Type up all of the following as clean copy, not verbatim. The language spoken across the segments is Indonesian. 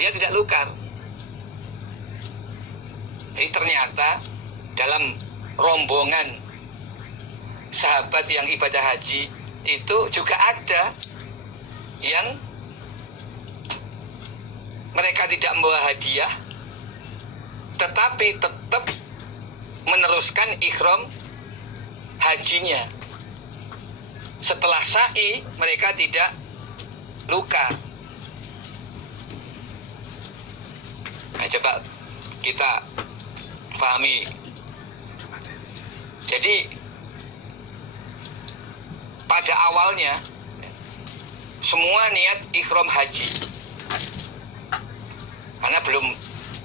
dia tidak lukar. Jadi ternyata dalam rombongan sahabat yang ibadah haji itu juga ada yang mereka tidak membawa hadiah, tetapi tetap meneruskan ihram hajinya. Setelah sa'i mereka tidak luka. Nah, coba kita pahami. Jadi pada awalnya semua niat ihram haji, karena belum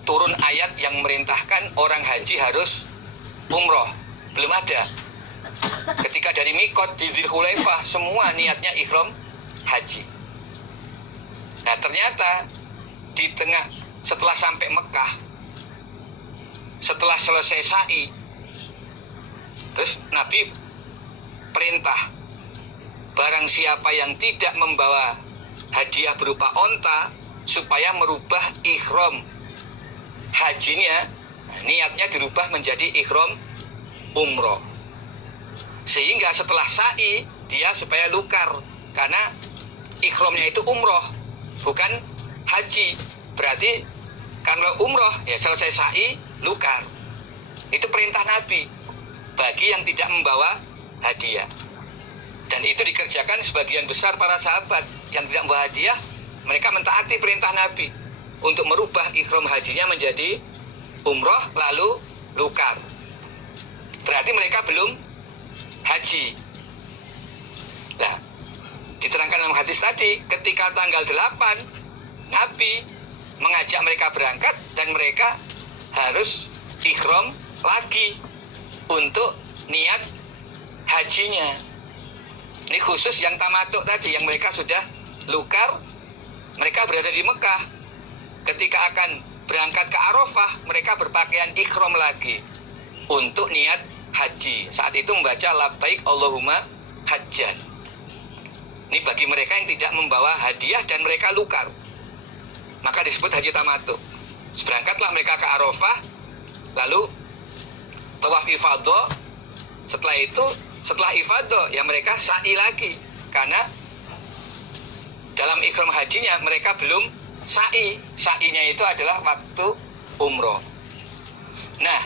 turun ayat yang merintahkan orang haji harus umroh, belum ada. Ketika dari Mikot di Dzulhulaifah semua niatnya ihram haji. Nah ternyata di tengah, setelah sampai Mekah, setelah selesai sa'i, terus Nabi perintah barang siapa yang tidak membawa hadiah berupa onta supaya merubah ihram hajinya, niatnya dirubah menjadi ihram umroh. Sehingga setelah sa'i dia supaya lukar, karena ihramnya itu umroh bukan haji. Berarti kalau umroh ya selesai sa'i lukar. Itu perintah Nabi bagi yang tidak membawa hadiah. Dan itu dikerjakan sebagian besar para sahabat yang tidak membawa hadiah. Mereka mentaati perintah Nabi untuk merubah ihram hajinya menjadi umroh lalu lukar. Berarti mereka belum haji. Nah, diterangkan dalam hadis tadi, ketika tanggal 8 Nabi mengajak mereka berangkat dan mereka harus ihram lagi untuk niat hajinya. Ini khusus yang tamatuk tadi, yang mereka sudah lukar, mereka berada di Mekah. Ketika akan berangkat ke Arafah, mereka berpakaian ihram lagi untuk niat haji. Saat itu membaca labbaik Allahumma hajjan. Ini bagi mereka yang tidak membawa hadiah dan mereka lukar, maka disebut haji tamattu. Berangkatlah mereka ke Arafah, lalu tawaf ifadah. Setelah itu, setelah ifadah ya mereka sa'i lagi, karena dalam ihram hajinya mereka belum sa'i. Sa'inya itu adalah waktu umroh. Nah,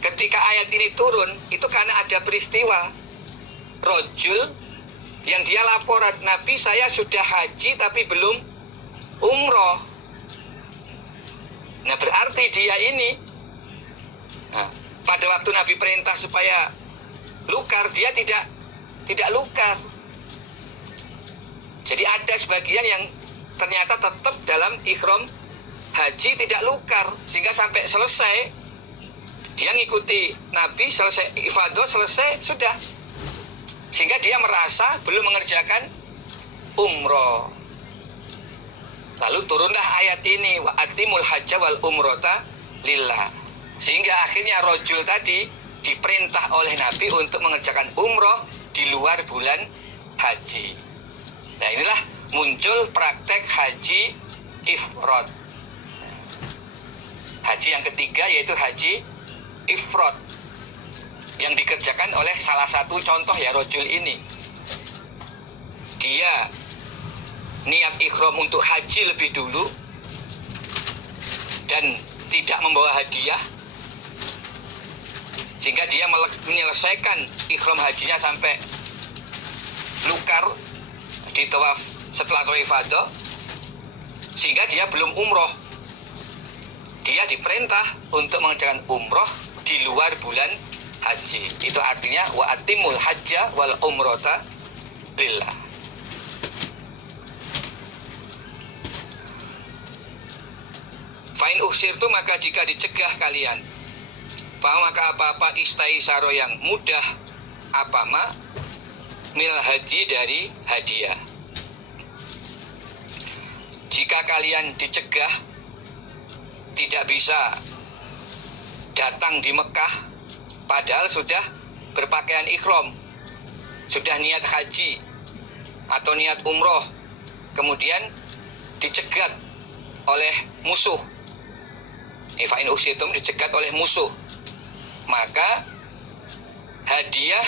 ketika ayat ini turun, itu karena ada peristiwa rojul yang dia laporan, Nabi saya sudah haji tapi belum umroh. Nah berarti dia ini, nah, pada waktu Nabi perintah supaya lukar, dia tidak lukar. Jadi ada sebagian yang ternyata tetap dalam ihram haji tidak lukar, sehingga sampai selesai dia ngikuti Nabi, selesai ifadah, selesai, sudah. Sehingga dia merasa belum mengerjakan umroh. Lalu turunlah ayat ini, wa atimul hajja wal umrota lillah. Sehingga akhirnya rojul tadi diperintah oleh Nabi untuk mengerjakan umroh di luar bulan haji. Nah inilah muncul praktek haji ifrad. Haji yang ketiga yaitu haji ifrad, yang dikerjakan oleh salah satu contoh ya rojul ini. Dia niat ihram untuk haji lebih dulu dan tidak membawa hadiah, sehingga dia menyelesaikan ihram hajinya sampai lukar di tawaf setelah tawaf ifadah, sehingga dia belum umroh. Dia diperintah untuk mengerjakan umroh di luar bulan haji. Itu artinya wa atimul hajja wal umrota lillah. Fa'in uhsirtu, maka jika dicegah kalian, maka apa-apa istaisaro yang mudah, apama minal hadi dari hadiah. Jika kalian dicegah tidak bisa datang di Mekah, padahal sudah berpakaian ihram, sudah niat haji atau niat umroh, kemudian dicegat oleh musuh. Fa in uhsirtum dicegat oleh musuh, maka hadiah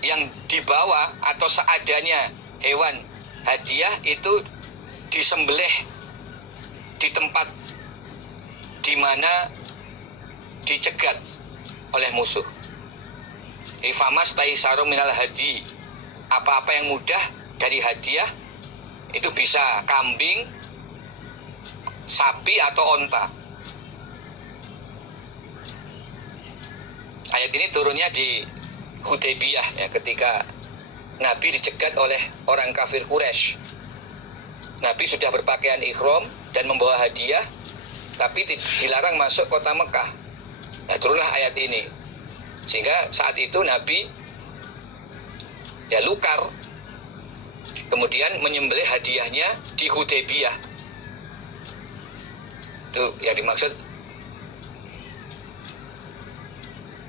yang dibawa atau seadanya hewan hadiah itu disembelih di tempat di mana dicegat oleh musuh. Famas taisaru minal hadi, apa-apa yang mudah dari hadiah itu bisa kambing, sapi atau onta. Ayat ini turunnya di Hudaybiyah ya, ketika Nabi dicegat oleh orang kafir Quraisy. Nabi sudah berpakaian ihram dan membawa hadiah, tapi dilarang masuk kota Mekah. Nah, turunlah ayat ini. Sehingga saat itu Nabi ya lukar, kemudian menyembelih hadiahnya di Hudaybiyah. Itu yang dimaksud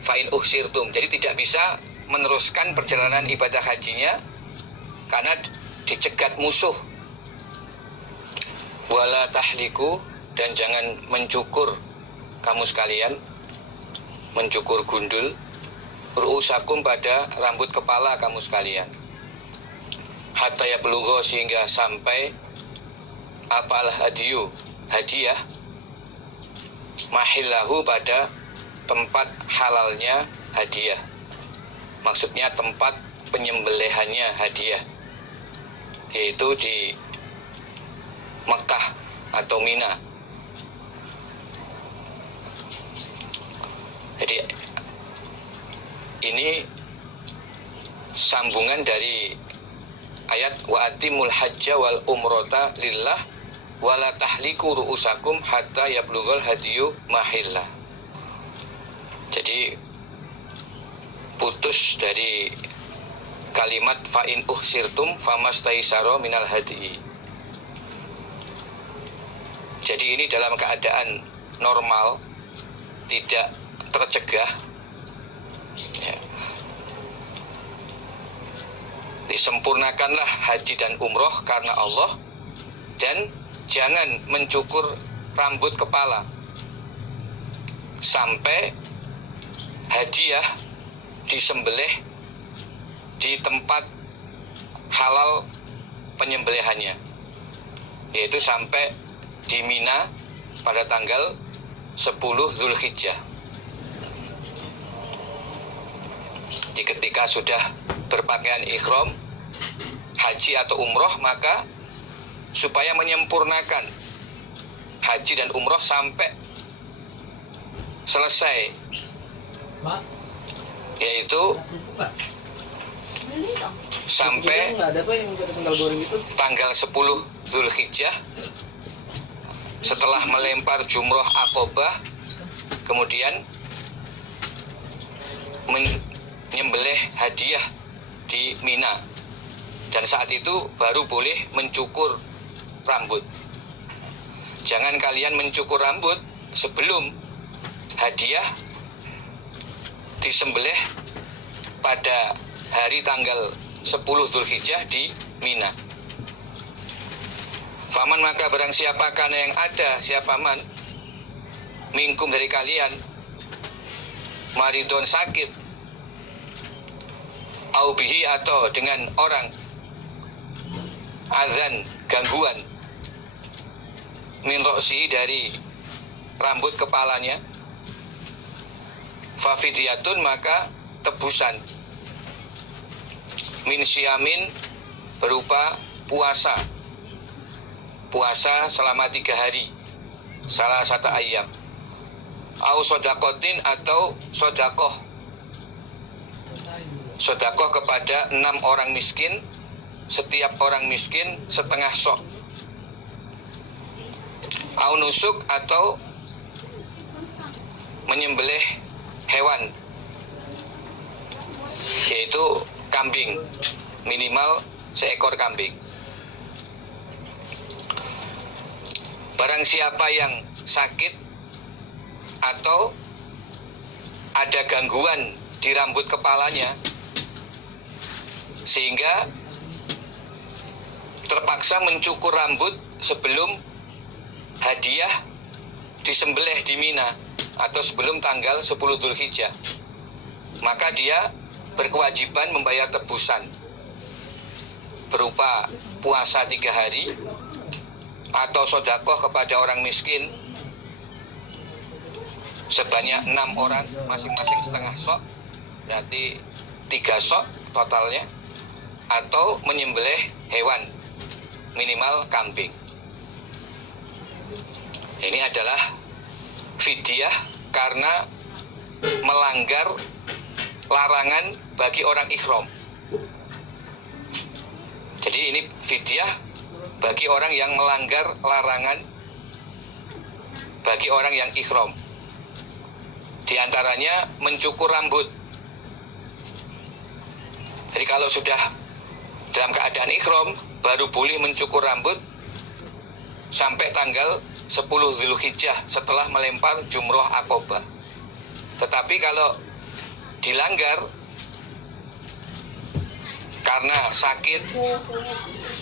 fa'in uhsirtum. Jadi tidak bisa meneruskan perjalanan ibadah hajinya karena dicegat musuh. Wala tahliku, dan jangan mencukur kamu sekalian, mencukur gundul, ru'usakum, pada rambut kepala kamu sekalian, hatta yablugha, sehingga sampai apal hadiyu, hadiah, mahillahu, pada tempat halalnya hadiah. Maksudnya tempat penyembelihannya hadiah, yaitu di Mekah atau Mina. Jadi ini sambungan dari ayat wa atimul hajja wal umrata lillah wala tahliku ru'usakum hatta yablughal hadiyu mahillah. Jadi putus dari kalimat fa'in uhsirtum famastaisaro minal hadi. Jadi ini dalam keadaan normal, tidak tercegah ya. Disempurnakanlah haji dan umroh karena Allah, dan jangan mencukur rambut kepala sampai hadiah disembelih di tempat halal penyembelihannya, yaitu sampai di Mina pada tanggal 10 Zulhijjah. Jadi ketika sudah berpakaian ihram haji atau umroh, maka supaya menyempurnakan haji dan umroh sampai selesai, yaitu sampai tanggal 10 Zulhijjah, setelah melempar jumroh Aqobah, kemudian menyembelih hadiah di Mina, dan saat itu baru boleh mencukur rambut. Jangan kalian mencukur rambut sebelum hadiah disembelih pada hari tanggal 10 Zulhijjah di Mina. Faman, maka barang siapakah yang ada, siapa man minkum dari kalian, maridon, sakit, au bihi, atau dengan orang, azan, gangguan, min roksi, dari rambut kepalanya, fafidyatun, maka tebusan, min syamin, berupa puasa selama 3 hari, salah satu ayam, au sodakotin, atau sodakoh kepada 6 orang miskin, setiap orang miskin setengah sok, au nusuk, atau menyembelih hewan, yaitu kambing, minimal seekor kambing. Barang siapa yang sakit atau ada gangguan di rambut kepalanya sehingga terpaksa mencukur rambut sebelum hadiah disembelih di Mina atau sebelum tanggal 10 Dzulhijjah, maka dia berkewajiban membayar tebusan berupa puasa 3 hari atau sedekah kepada orang miskin sebanyak 6 orang, masing-masing setengah sok, berarti 3 sok totalnya, atau menyembelih hewan minimal kambing. Ini adalah fidyah karena melanggar larangan bagi orang ihram. Jadi ini fidyah bagi orang yang melanggar larangan bagi orang yang ihram. Di antaranya mencukur rambut. Jadi kalau sudah dalam keadaan ihram baru boleh mencukur rambut sampai tanggal 10 Dzulhijjah setelah melempar jumroh Aqobah. Tetapi kalau dilanggar karena sakit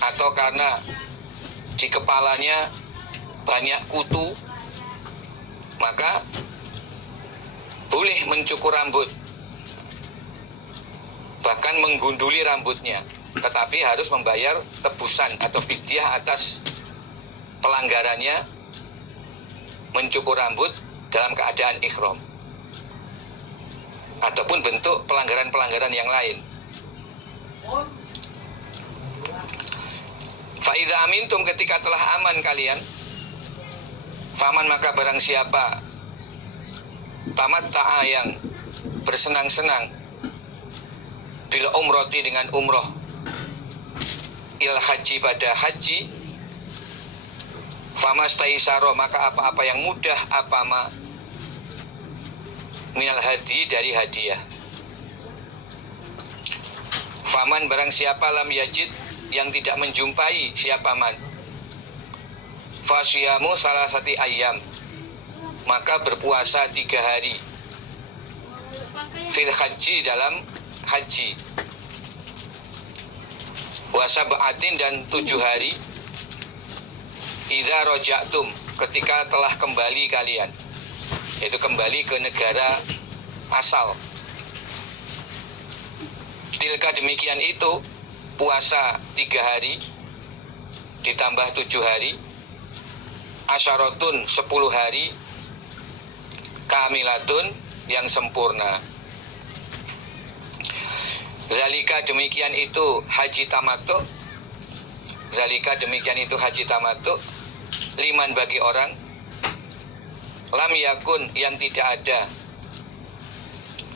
atau karena di kepalanya banyak kutu, maka boleh mencukur rambut, bahkan menggunduli rambutnya, tetapi harus membayar tebusan atau fidyah atas pelanggarannya mencukur rambut dalam keadaan ihram ataupun bentuk pelanggaran-pelanggaran yang lain. Fa'idha amintum, ketika telah aman kalian, faman maka barang siapa tamatta'a yang bersenang-senang bil umroti dengan umroh il haji pada haji, famastaisaro maka apa-apa yang mudah apa minal hadi dari hadiah. Faman barang siapa lam yajid yang tidak menjumpai siapa man, fasyamu salasati ayyam maka berpuasa 3 hari fil haji dalam haji, puasa ba'atin dan 7 hari idza raja'tum ketika telah kembali kalian, yaitu kembali ke negara asal. Tilka demikian itu puasa 3 hari ditambah 7 hari, asyaratun 10 hari, kamilatun yang sempurna. Zalika demikian itu haji tamattu, zalika demikian itu haji tamattu, liman bagi orang lam yakun yang tidak ada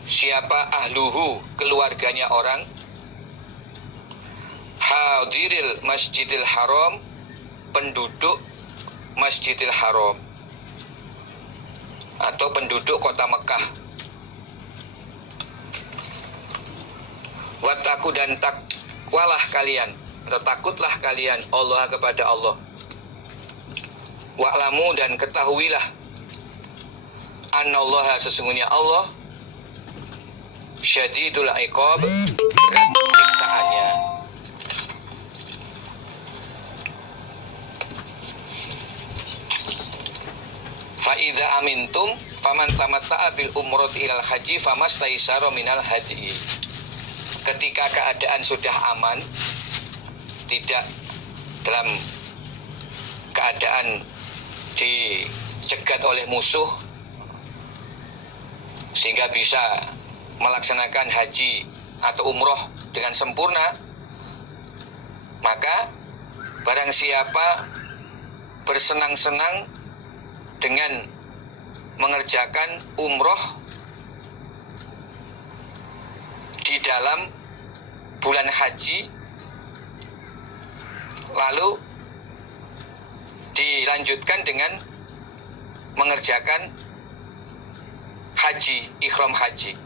siapa ahluhu keluarganya orang, hadiril masjidil haram penduduk masjidil haram atau penduduk kota Mekah. Wattaku dan takwalah kalian atau takutlah kalian Allah kepada Allah. Wa'lamu dan ketahuilah annallaha sesungguhnya Allah syadidul iqab berat siksaannya. Fa'idza amintum faman tamatta'a bil umrati ilal haji famastaisara minal haji. Ketika keadaan sudah aman, tidak dalam keadaan dicegat oleh musuh sehingga bisa melaksanakan haji atau umroh dengan sempurna, maka barang siapa bersenang-senang dengan mengerjakan umroh di dalam bulan haji, lalu dilanjutkan dengan mengerjakan haji, ihram haji,